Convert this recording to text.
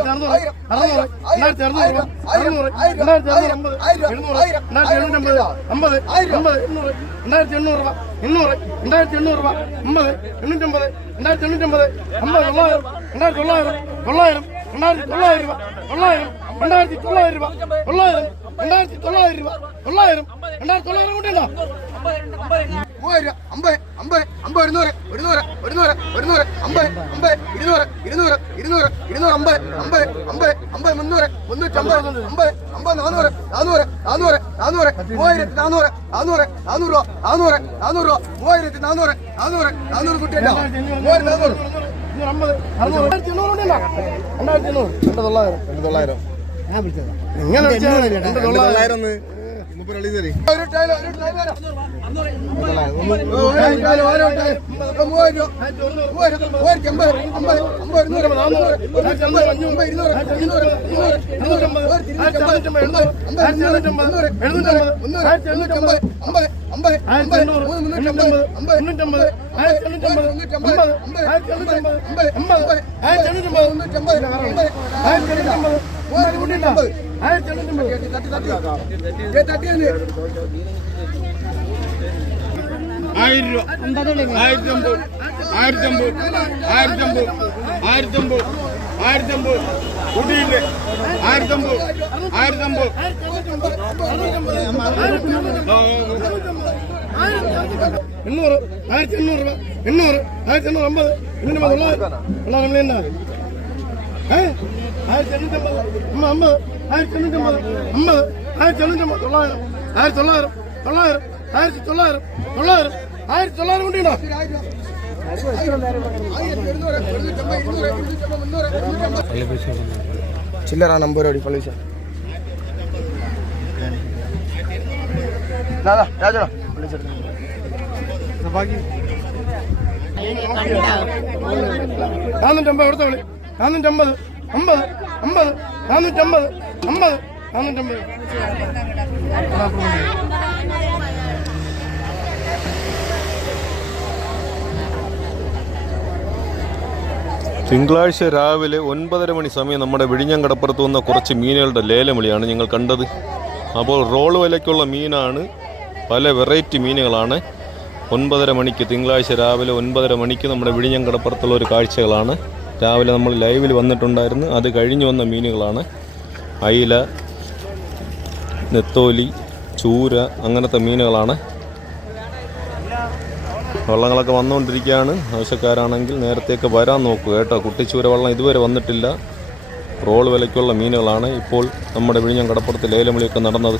രണ്ടായിരത്തി അറുന്നൂറ് അറുന്നൂറ് രണ്ടായിരത്തി അറുന്നൂറ് രൂപ അറുന്നൂറ് രണ്ടായിരത്തി അറുന്നൂറ് അമ്പത് എഴുന്നൂറ് രണ്ടായിരത്തി എണ്ണൂറ്റമ്പത് അമ്പത് അമ്പത് എണ്ണൂറ് രണ്ടായിരത്തി എണ്ണൂറ് രൂപ എണ്ണൂറ് രണ്ടായിരത്തി എണ്ണൂറ് രൂപ അമ്പത് എണ്ണൂറ്റമ്പത് രണ്ടായിരത്തി എണ്ണൂറ്റമ്പത് അമ്പത് തൊള്ളായിരം രണ്ടായിരത്തി തൊള്ളായിരം തൊള്ളായിരം രണ്ടായിരത്തി തൊള്ളായിരം രൂപ തൊള്ളായിരം രണ്ടായിരത്തി തൊള്ളായിരം രൂപ തൊള്ളായിരം രണ്ടായിരത്തി തൊള്ളായിരം രൂപ തൊള്ളായിരം രണ്ടായിരത്തി തൊള്ളായിരം കൂട്ടിയുണ്ടോ മൂവായിരം അമ്പത് അമ്പത് അമ്പത് ഒരുന്നൂറ് ഒരുന്നൂറ് ഒരുന്നൂറ് ഒരുന്നൂറ് അമ്പത് അമ്പത് ഇരുന്നൂറ് ഇരുന്നൂറ് ഇരുന്നൂറ് ഇരുന്നൂറ് അമ്പത് അമ്പത് അമ്പത് അമ്പത് മുന്നൂറ് മുന്നൂറ്റമ്പത് അമ്പത് അമ്പത് നാനൂറ് നാനൂറ് നാനൂറ് നാനൂറ് മൂവായിരത്തി നാനൂറ് നാനൂറ് നാനൂറ് രൂപ നാനൂറ് നാനൂറ് രൂപ മൂവായിരത്തി നാനൂറ് നാനൂറ് നാനൂറ് കുട്ടിയുണ്ടോ മൂവായിരത്തി നാനൂറ്. ഇരുന്നൂറ് അമ്പത് അറുന്നൂറ് രണ്ടായിരത്തി എണ്ണൂറ് രണ്ടായിരത്തി എണ്ണൂറ്. രണ്ട് തൊള്ളായിരം. രണ്ട് തൊള്ളായിരം ഞാൻ വിളിച്ചത്? മതി. രണ്ട് തൊള്ളായിരം ആയിരത്തി എണ്ണൂറ്റമ്പത് ആയിരത്തി എണ്ണൂറ്റമ്പത് ആയിരത്തി അമ്പത് ആയിരത്തി അമ്പത് എണ്ണൂറ് ആയിരത്തി എണ്ണൂറ് രൂപ എണ്ണൂറ് ആയിരത്തി എണ്ണൂറ് അമ്പത് നമ്മൾ എന്നാ ഏ ആയിരത്തി എണ്ണൂറ്റമ്പത് അമ്മ അമ്പത് ആയിരത്തി എണ്ണൂറ്റമ്പത് അമ്പത് ആയിരത്തി എണ്ണൂറ്റമ്പത് തൊള്ളായിരം ആയിരത്തി തൊള്ളായിരം തൊള്ളായിരം ആയിരത്തി തൊള്ളായിരം തൊള്ളായിരം ആയിരത്തി തൊള്ളായിരം കൊണ്ടിട്ടോ ചില്ലറ നമ്പർ അടി പള്ളിച്ച രാജോ നാനൂറ്റമ്പത് എടുത്ത വിളി നാനൂറ്റമ്പത് അമ്പത് അമ്പത് നാനൂറ്റമ്പത് അമ്പത് നാനൂറ്റമ്പത്. തിങ്കളാഴ്ച രാവിലെ ഒൻപതര മണി സമയം നമ്മുടെ വിഴിഞ്ഞം കടപ്പുറത്ത് വന്ന കുറച്ച് മീനുകളുടെ ലേലം വിളിയാണ് നിങ്ങൾ കണ്ടത്. അപ്പോൾ റോൾ വിലയ്ക്കുള്ള മീനാണ് പല വെറൈറ്റി മീനുകളാണ്. ഒൻപതര മണിക്ക് തിങ്കളാഴ്ച രാവിലെ ഒൻപതര മണിക്ക് നമ്മുടെ വിഴിഞ്ഞം കടപ്പുറത്തുള്ള ഒരു കാഴ്ചകളാണ്. രാവിലെ നമ്മൾ ലൈവിൽ വന്നിട്ടുണ്ടായിരുന്നു. അത് കഴിഞ്ഞു വന്ന മീനുകളാണ്. അയില നെത്തോലി ചൂര അങ്ങനത്തെ മീനുകളാണ്. വള്ളങ്ങളൊക്കെ വന്നുകൊണ്ടിരിക്കുകയാണ്. ആവശ്യക്കാരാണെങ്കിൽ നേരത്തെയൊക്കെ വരാൻ നോക്കുക കേട്ടോ. കുട്ടിച്ചൂര വള്ളം ഇതുവരെ വന്നിട്ടില്ല. റോൾ വിലയ്ക്കുള്ള മീനുകളാണ് ഇപ്പോൾ നമ്മുടെ വിഴിഞ്ഞം കടപ്പുറത്ത് ലേലവിളിയൊക്കെ നടന്നത്.